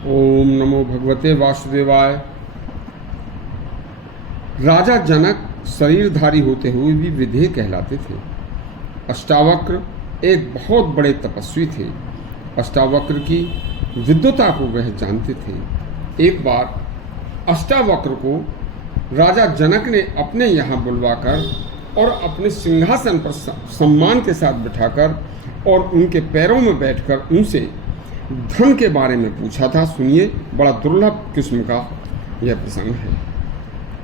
ओम नमो भगवते वासुदेवाय। राजा जनक शरीरधारी होते हुए भी विधेय कहलाते थे। अष्टावक्र एक बहुत बड़े तपस्वी थे। अष्टावक्र की विद्वता को वह जानते थे। एक बार अष्टावक्र को राजा जनक ने अपने यहाँ बुलवाकर और अपने सिंहासन पर सम्मान के साथ बिठाकर और उनके पैरों में बैठकर उनसे धन के बारे में पूछा था। सुनिए, बड़ा दुर्लभ किस्म का यह प्रसंग है।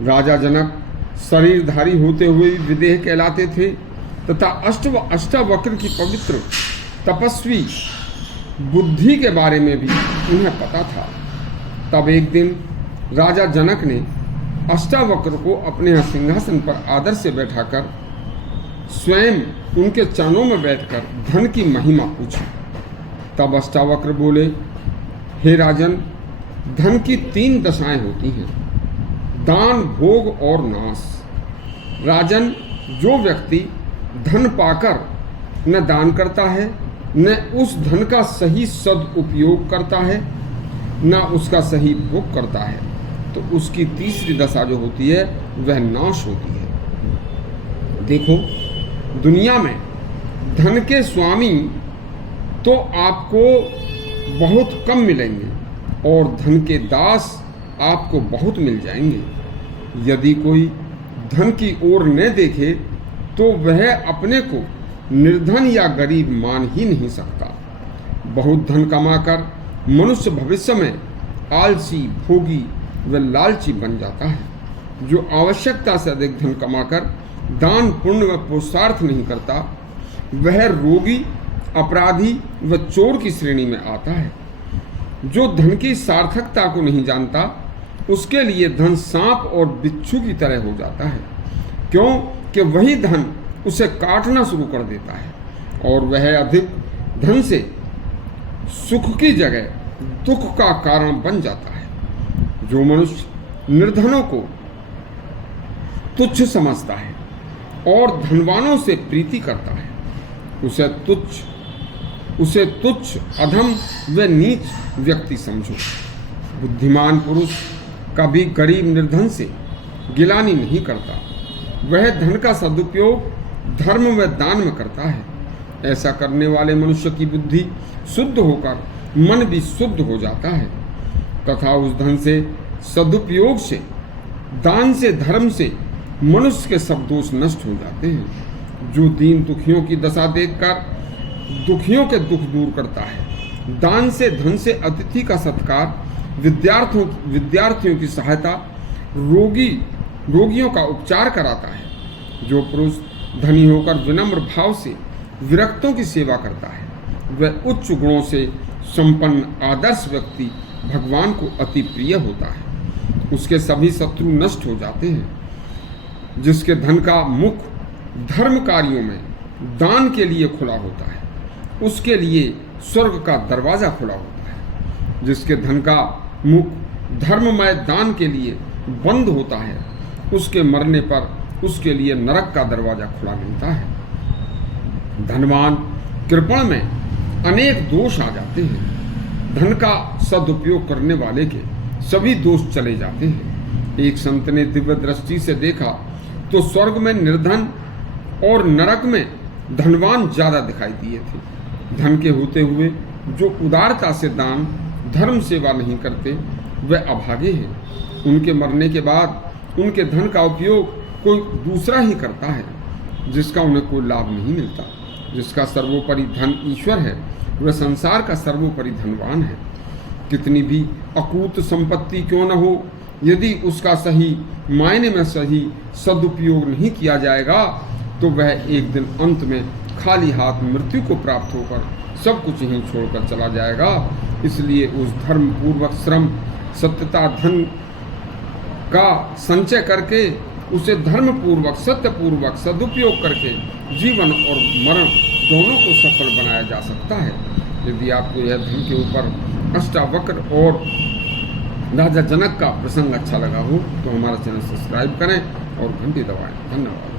राजा जनक शरीरधारी होते हुए विदेह कहलाते थे तथा अष्टावक्र की पवित्र तपस्वी बुद्धि के बारे में भी उन्हें पता था। तब एक दिन राजा जनक ने अष्टावक्र को अपने यहाँ सिंहासन पर आदर से बैठाकर स्वयं उनके चरणों में बैठकर धन की महिमा पूछी। तब अष्टावक्र बोले, हे राजन, धन की 3 दशाएं होती हैं, दान, भोग और नाश। राजन, जो व्यक्ति धन पाकर न दान करता है, न उस धन का सही सदुपयोग करता है, न उसका सही भोग करता है, तो उसकी तीसरी दशा जो होती है वह नाश होती है। देखो, दुनिया में धन के स्वामी तो आपको बहुत कम मिलेंगे और धन के दास आपको बहुत मिल जाएंगे। यदि कोई धन की ओर न देखे तो वह अपने को निर्धन या गरीब मान ही नहीं सकता। बहुत धन कमाकर मनुष्य भविष्य में आलसी, भोगी व लालची बन जाता है। जो आवश्यकता से अधिक धन कमाकर दान, पुण्य व पुरुषार्थ नहीं करता, वह रोगी, अपराधी व चोर की श्रेणी में आता है। जो धन की सार्थकता को नहीं जानता, उसके लिए धन सांप और बिच्छू की तरह हो जाता है। क्यों कि वही धन उसे काटना शुरू कर देता है और वह अधिक धन से सुख की जगह दुख का कारण बन जाता है। जो मनुष्य निर्धनों को तुच्छ समझता है और धनवानों से प्रीति करता है, उसे तुच्छ, अधम व नीच व्यक्ति समझो। बुद्धिमान पुरुष कभी गरीब निर्धन से गिलानी नहीं करता। वह धन का सदुपयोग धर्म व दान में करता है। ऐसा करने वाले मनुष्य की बुद्धि शुद्ध होकर मन भी शुद्ध हो जाता है तथा उस धन से, सदुपयोग से, दान से, धर्म से मनुष्य के सब दोष नष्ट हो जाते हैं। जो दीन दुखियों की दशा देखकर दुखियों के दुख दूर करता है, दान से, धन से अतिथि का सत्कार, विद्यार्थियों की सहायता, रोगियों का उपचार कराता है, जो पुरुष धनी होकर विनम्र भाव से विरक्तों की सेवा करता है, वह उच्च गुणों से संपन्न आदर्श व्यक्ति भगवान को अति प्रिय होता है। उसके सभी शत्रु नष्ट हो जाते हैं। जिसके धन का मुख धर्म कार्यों में दान के लिए खुला होता है, उसके लिए स्वर्ग का दरवाजा खुला होता है। जिसके धन का मुख धर्ममय दान के लिए बंद होता है, उसके मरने पर उसके लिए नरक का दरवाजा खुला मिलता है। धनवान कृपण में अनेक दोष आ जाते हैं। धन का सदुपयोग करने वाले के सभी दोष चले जाते हैं। एक संत ने दिव्य दृष्टि से देखा तो स्वर्ग में निर्धन और नरक में धनवान ज्यादा दिखाई दिए थे। धन के होते हुए जो उदारता से दान, धर्म, सेवा नहीं करते, वे अभागे हैं। उनके मरने के बाद उनके धन का उपयोग कोई दूसरा ही करता है, जिसका उन्हें कोई लाभ नहीं मिलता। जिसका सर्वोपरि धन ईश्वर है, वह संसार का सर्वोपरि धनवान है। कितनी भी अकूत संपत्ति क्यों न हो, यदि उसका सही मायने में सही सदुपयोग नहीं किया जाएगा तो वह एक दिन अंत में खाली हाथ मृत्यु को प्राप्त होकर सब कुछ यहीं छोड़कर चला जाएगा। इसलिए उस धर्म पूर्वक श्रम, सत्यता, धन का संचय करके उसे धर्म पूर्वक, सत्य पूर्वक सदुपयोग करके जीवन और मरण दोनों को सफल बनाया जा सकता है। यदि आपको यह धन के ऊपर अष्टावक्र और राजा जनक का प्रसंग अच्छा लगा हो तो हमारा चैनल सब्सक्राइब करें और घंटी दबाएं। धन्यवाद।